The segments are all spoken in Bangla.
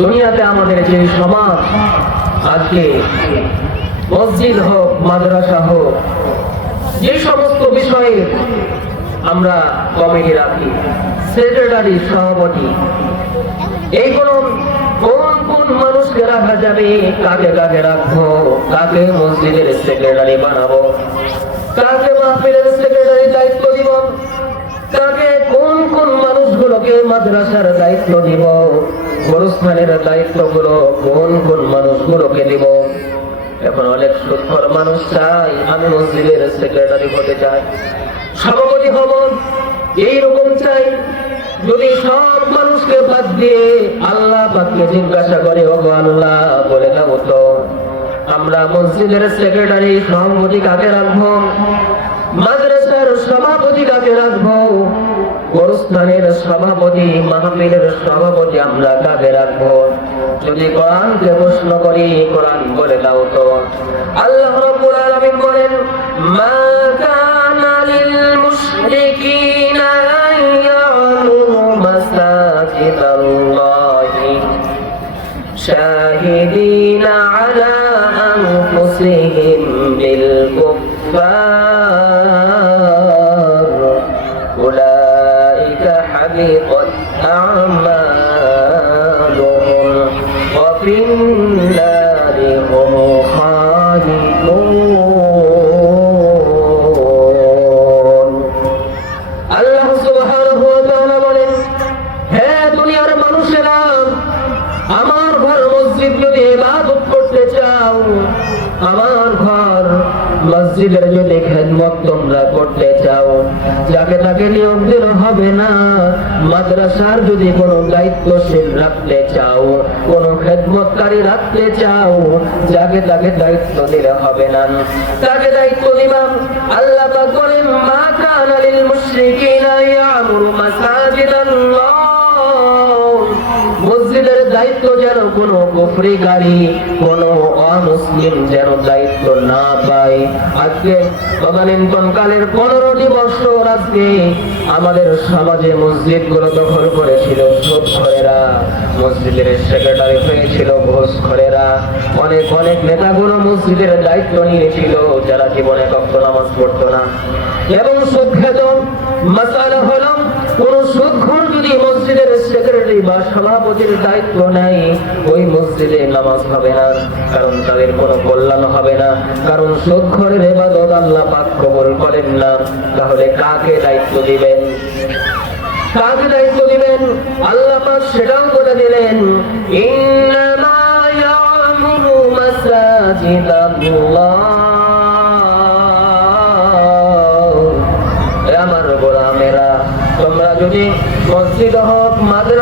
দুনিয়াতে আমাদের যে সমাজ, আজকে মসজিদ হোক, মাদ্রাসা হোক, যে সমস্ত বিষয়ে আমরা কমিটি রাখি, সেক্রেটারি, সভাপতি এই কোন কোন কোন মানুষকে রাখা যাবে, কাকে কাকে রাখব, কাকে মসজিদের সেক্রেটারি বানাবো, কাকে মাহফিলের সেক্রেটারি মাদ্রাসার দায়িত্ব দিব গোরস্থানের দায়িত্বগুলো কোন কোন মানুষগুলোকে দিব এখন অনেক সুৎখর মানুষ চাই, আমি মসজিদের সেক্রেটারি হতে চাই। সভাপতি হব, এইরকম চাই, যদি সব মানুষকে বাদ দিয়ে আল্লাহ পাককে জিজ্ঞাসা করে ও আল্লাহ, বলে দাও তো, আমরা মসজিদের সেক্রেটারি সভাপতি কাকে রাখব? মাদ্রাসার সভাপতি কাকে রাখব? গোরস্থানের সভাপতি মাহমিলের সভাপতি আমরা কাজে রাখব। যদি কোরআনকে প্রশ্ন করি, কোরআন করে দাও তো। আল্লাহ বলেন আলা আনফুসিহিম বিল কুফার মসজিদ যদি করতে চাও, আমার ঘর মসজিদের যদি খেদমত তোমরা করতে চাও। যাকে তাকে নিয়োগ হবে না, মাদ্রাসার যদি কোনো দায়িত্বশীল রাখতে চাও, কোনো খেদমতকারী রাখতে চাও, যাকে তাকে দায়িত্ব দিলে হবে না। তাকে দায়িত্ব দিবাম আল্লাহ বলেন, মা কানা লিল মুশরিকিনা ইয়ামুরু মাসাজিদাল্লাহ দায়িত্ব যেন কোনো কুফরিকারী কোনো অমুসলিম যেন দায়িত্ব না পায়। আজকে তদানীন্তন কালের পনেরোটি বছর আজকে আমাদের সমাজে মসজিদগুলো দখল করেছিল ঘরেরা, মসজিদের সেক্রেটারি হয়েছিল ঘোষখরেরা অনেক অনেক নেতাগুলো মসজিদের দায়িত্ব নিয়েছিল, যারা জীবনে কখনো নামাজ পড়তো না। এবং সুখ্যাত মাসালা হলো, কোন সুদঘর যদি মসজিদের সেক্রেটারি বা সভাপতির দায়িত্ব নেয়, ওই মসজিদে নামাজ হবে না, কারণ তাদের কোনো কল্যাণ হবে না, কারণ সুদঘরের এবাদত আল্লাহ পাক কবল করেন না। তাহলে কাকে দায়িত্ব দিবেন? কাকে দায়িত্ব দিবেন? আল্লাহ পাক সেটাও বলে দিলেন আমার গোলামেরা, তোমরা যদি মসজিদ হোক, মাদ্রাসা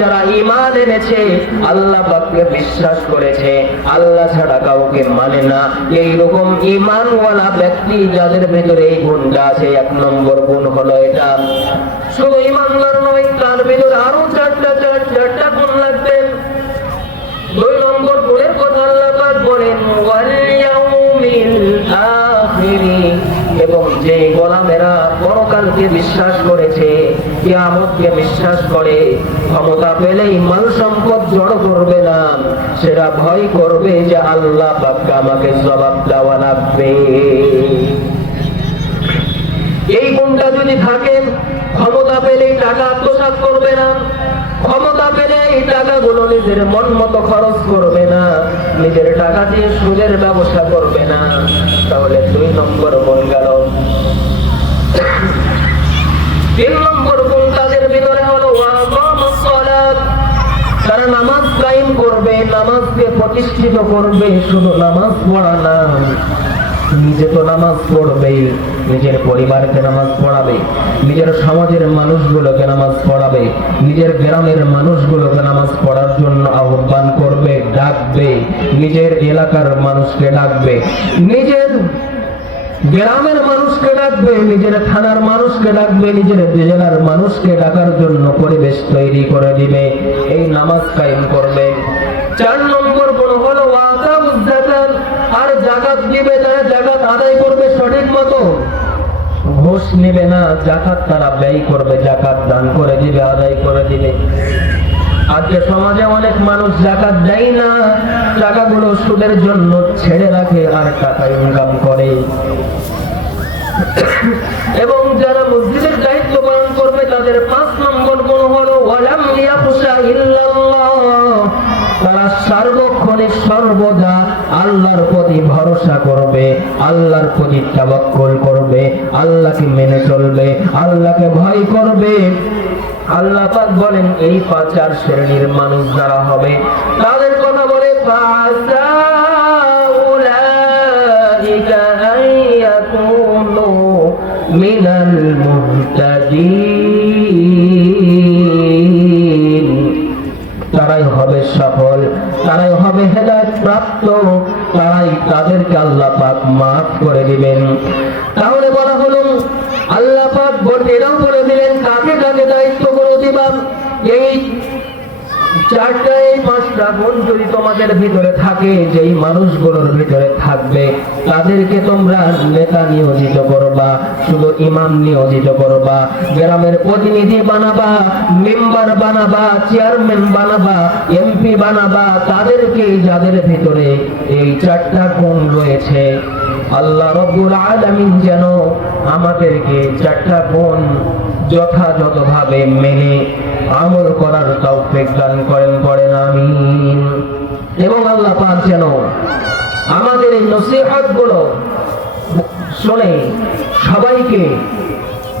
যারা ইমান এনেছে, আল্লাহ পাককে বিশ্বাস করেছে। আল্লাহ ছাড়া কাউকে মানে না। এই রকম ইমানওয়ালা ব্যক্তি যাদের ভেতরে এই গুণটা আছে, এক নম্বর গুণ হলো এটা। শুধু ইমানদার নয়, তার ভিতরে আরও চারটা, চার, চারটা গুণ লাগবে। দুই নম্বর গুণের কথা আল্লাহ পাক বলেন, ওয়াল ইয়াউমিল আখিরি এবং যে গোলামেরা পরকালকে বিশ্বাস করেছে, কিয়ামতকে বিশ্বাস করে, ক্ষমতা পেলেই মাল সম্পদ জড়ো করবে না। সেটা ভয় করবে যে আল্লাহ পাক আমাকে জবাব দেওয়া লাগবে। এই গুণটা যদি থাকে, ক্ষমতা পেলেই টাকা আত্মসাৎ করবে না। ক্ষমতা পেলে এই টাকাগুলো নিজের মন মতো খরচ করবে না। নিজের টাকা দিয়ে সুদের ব্যবসা করবে না। নামাজ কায়েম নিজের পরিবারকে নামাজ পড়াবে, নিজের নামাজ পড়াবে, নিজের গ্রামের মানুষগুলোকে নামাজ পড়ার জন্য আহ্বান করবে, ডাকবে, নিজের এলাকার মানুষকে ডাকবে, নিজের গ্রামের মানুষকে ডাকবে, নিজের থানার মানুষকে ডাকবে, নিজের জেলার মানুষকে ডাকার জন্য পরিবেশ তৈরি করে দিবে। এই নামাজ কায়েম করবে। চার নম্বর কোন হলো আর জাকাত দিবে তারা জাকাত আদায় করবে সঠিক মতো। ঘোষ নেবে না জাকাত তারা ব্যয় করবে জাকাত দান করে দিবে, আদায় করে দিবে। আজকে সমাজে অনেক মানুষ জাকাত দেয় না। টাকাগুলো সুদের জন্য ছেড়ে রাখে, আর টাকা ইনকাম করে। এবং যারা মসজিদের দায়িত্ব পালন করবে, তাদের পাঁচ নম্বর গুণ হলো তারা সার্বক্ষণে সর্বদা আল্লাহর প্রতি ভরসা করবে, আল্লাহর প্রতি তাওয়াক্কুল করবে, আল্লাহকে মেনে চলবে, আল্লাহকে ভয় করবে। আল্লাহ পাক বলেন, এই পাঁচ চার শ্রেণির মানুষ যারা হবে, তাদের কথা বলে মিনাল মুহতাদিন। তারাই হবে সফল, তারাই হবে হেদায়ত প্রাপ্ত তারাই তাদেরকে আল্লাহ পাক মাফ করে দিবেন। তাহলে বলা হলো, আল্লাহ পাক বলতে এরাও বলে দিলেন কাকে কাকে দায়িত্ব করে দিবাম এই চারটা এই পাঁচটা গুণ যদি তোমাদের ভিতরে থাকে, যেই মানুষগুলোর ভিতরে থাকবে, তাদেরকে তোমরা নেতা নিয়োজিত করবা, শুধু ইমাম নিয়োজিত করবা, গ্রামের প্রতিনিধি বানাবা, মেম্বার বানাবা, চেয়ারম্যান বানাবা, এমপি বানাবা, তাদেরকে যাদের ভিতরে এই চারটা গুণ রয়েছে, আল্লাহ রব্বুল আলামিন যেন আমাদেরকে চারটা গুণ যথাযথভাবে মেনে আমল করার তৌফিক দান করেন করেন আমিন। এবং আল্লাহ পাক যেন আমাদের এই নসিহতগুলো শুনে সবাইকে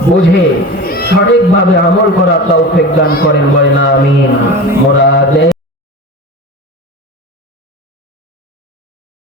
বুঝে সঠিকভাবে আমল করার তৌফিক দান করেন, বলেন আমি মোরাদে